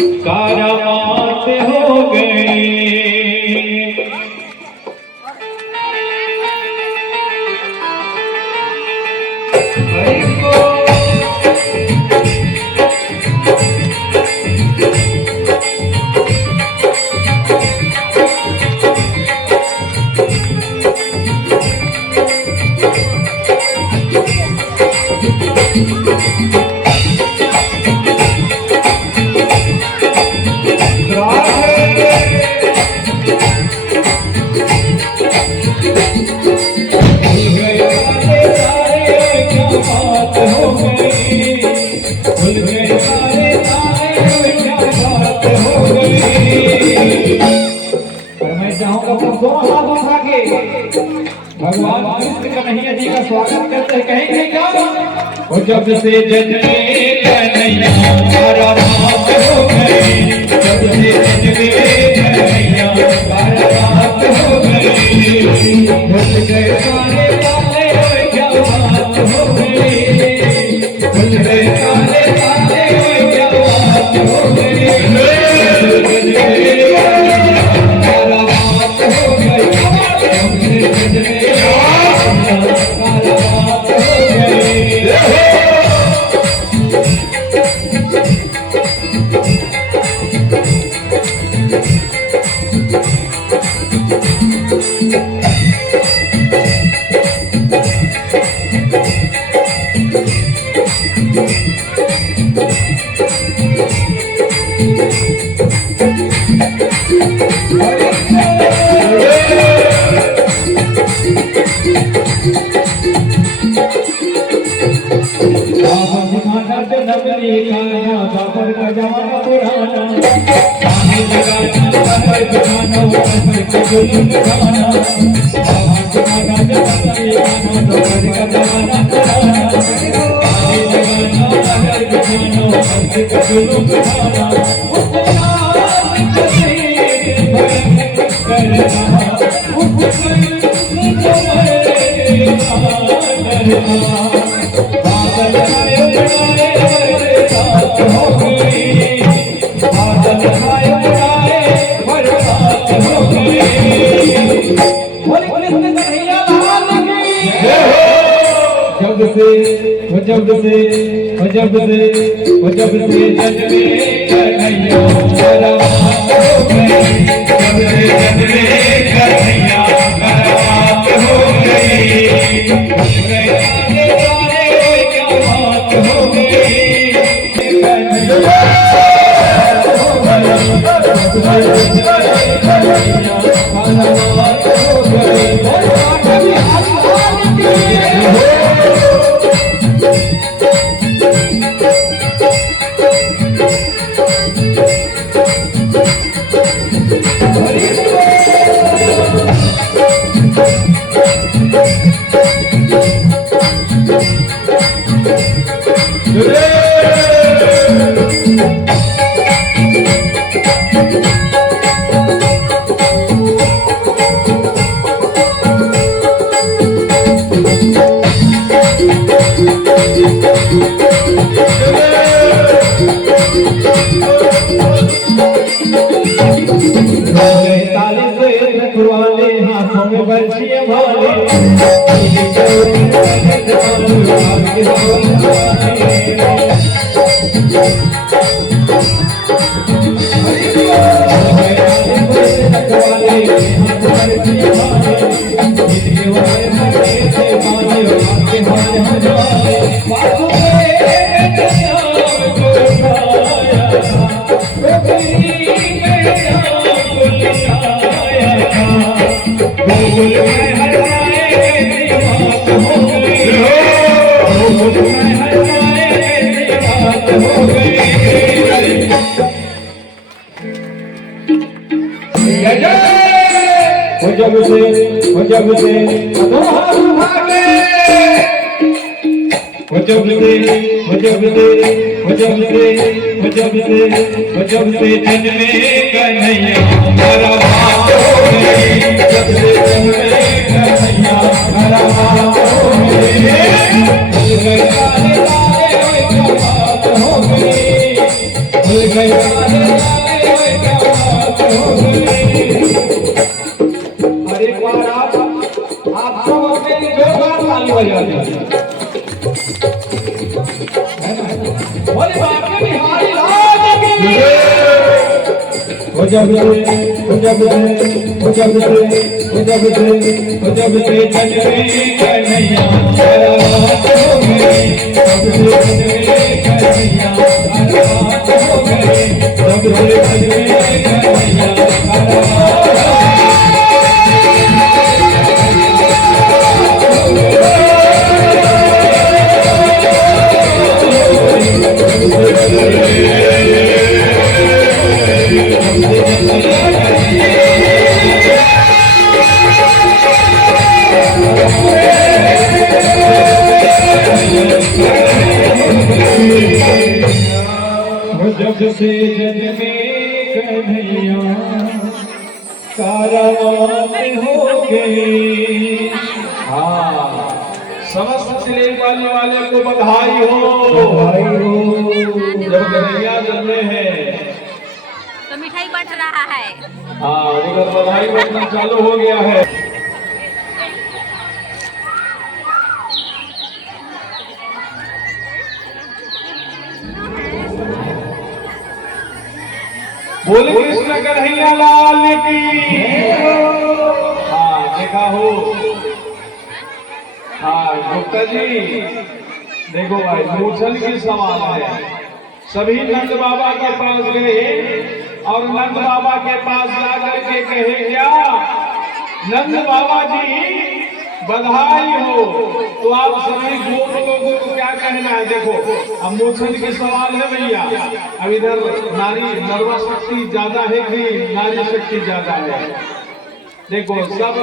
करामात हो गए। भगवान कृष्ण कन्हैया जी का स्वागत करते हैं, कहेंगे क्या? और जब से जन्मे कन्हैया करामात हो गए, जब से जन्मे कन्हैया करामात हो गए, भूल गए सारे ताले क्या बात हो गई, भूल गए सारे ताले क्या बात हो गई, करामात हो गई, जब से जन्मे बाबर का जमाना पुराना, पानी लगाना बाबर बिठाना, बाबर का जुल्म खाना, बाबर का जमाना पुराना, पानी लगाना बाबर बिठाना, बाबर का जुल्म खाना, जब से जन्मे कन्हैया करामात हो गए, जब से जन्मे कन्हैया करामात हो गई, क्या बात हो गई, हाथों में बंसियां भाले, जब से जन्मे कन्हैया करामात हो गई, जब से जन्मे कन्हैया करामात हो गई, भूल गए सारे ताले क्या बात हो गई, बोल गया रे क्या बात हो गई। और एक बार आप सब अपने लिए जोरदार ताली बजा दीजिए, है ना। बोले बापू बिहारी लाल की हो जब से जन्मे कन्हैया रात हो गई, जब से जन्मे कन्हैया रात हो गई, जब से जन्मे कन्हैया रात हो गई। जब से जन्मे कन्हैया कारावास हो गए। हाँ, समस्त चिरेवाली वाले को बधाई हो, बधाई हो। जब कन्हैया जन्मे हैं तो मिठाई बंट रहा है। हाँ, उधर बधाई बंटना चालू हो गया है। बोले कृष्ण कन्हैया लाल की। हाँ देखा हो। हाँ गुप्ता जी देखो भाई, मूर्छन की सवाल है। सभी नंद बाबा के पास गए और नंद बाबा के पास जाकर के कहे क्या, नंद बाबा जी बधाई हो। तो आप सभी गोप लोगों को क्या कहना है। देखो अब मूर्छन की सवाल है भैया। अब इधर नारी नर्वा शक्ति ज्यादा है कि नारी शक्ति ज्यादा है। देखो सब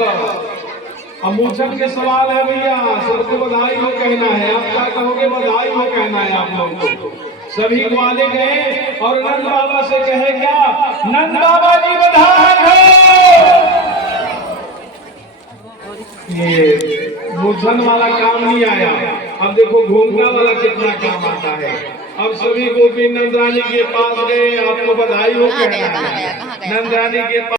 अब मूर्छन के सवाल है भैया, सबको बधाई हो कहना है। आप क्या कहोगे, बधाई हो कहना है आप लोगों को। सभी ग्वाले गए और नंद बाबा से कहे क्या, नंद बाबा जी बधाई हो। ये मूर्छन वाला काम नहीं आया। अब देखो घूमना वाला कितना काम आता है। अब सभी गोपी नंदरानी के पास गए, आपको बधाई हो कहना है। नंदरानी के पास